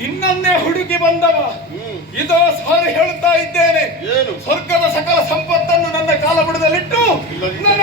ನಿನ್ನನ್ನೇ ಹುಡುಕಿ ಬಂದವ. ಇದು ಸಾರ್ ಹೇಳುತ್ತಾ ಇದ್ದೇನೆ. ಏನು? ಸ್ವರ್ಗದ ಸಕಲ ಸಂಪತ್ತನ್ನು ನನ್ನ ಕಾಲಬುಡದಲ್ಲಿಟ್ಟು ನನ್ನ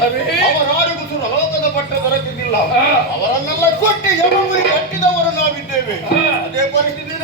ಅರೇ. ಅವರಾರಿಗೂ ಸುರಲೋಕದ ಪಟ್ಟ ದೊರಕಿದ್ದಿಲ್ಲ ಅವರನ್ನೆಲ್ಲ ಕೊಟ್ಟಿ ಯಮಗುರಿಗೆ ಕಟ್ಟಿದವರು ನಾವಿದ್ದೇವೆ. ಅದೇ ಪರಿಸ್ಥಿತಿ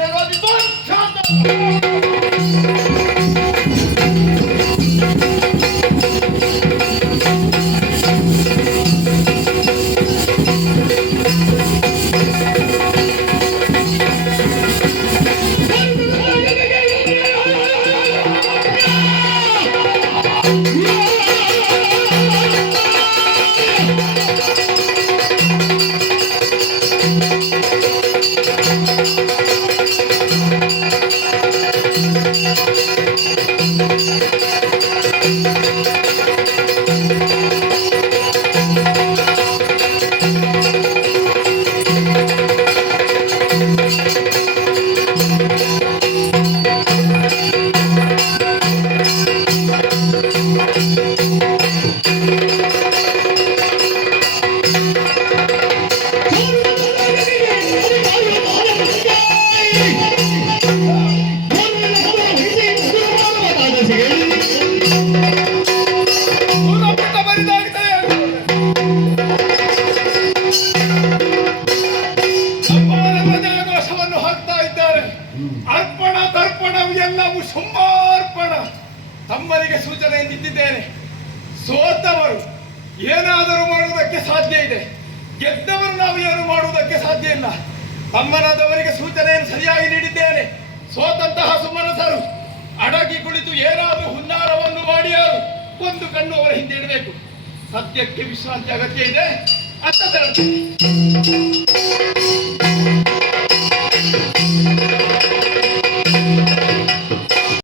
ಅರ್ಪಣ ತರ್ಪಣ ಎಲ್ಲವೂ ಸಮರ್ಪಣ ತಮ್ಮನಿಗೆ ಸೂಚನೆ ನಿಂತಿದ್ದೇನೆ. ಸೋತವರು ಏನಾದರೂ ಮಾಡುವುದಕ್ಕೆ ಸಾಧ್ಯ ಇದೆ. ಗೆದ್ದವರು ನಾವು ಏನು ಮಾಡುವುದಕ್ಕೆ ಸಾಧ್ಯ ಇಲ್ಲ. ತಮ್ಮನಾದವರಿಗೆ ಸೂಚನೆಯನ್ನು ಸರಿಯಾಗಿ ನೀಡಿದ್ದೇನೆ. ಸೋತಂತಹ ಸುಮನಸರು ಅಡಗಿ ಕುಳಿತು ಏನಾದರೂ ಹುನ್ನಾರವನ್ನು ಮಾಡಿಯಾರು ಒಂದು ಕಣ್ಣು ಅವರ ಹಿಂದೆ ಇಡಬೇಕು. ಸದ್ಯಕ್ಕೆ ವಿಶ್ರಾಂತಿ ಅಗತ್ಯ ಇದೆ. ಅಂತ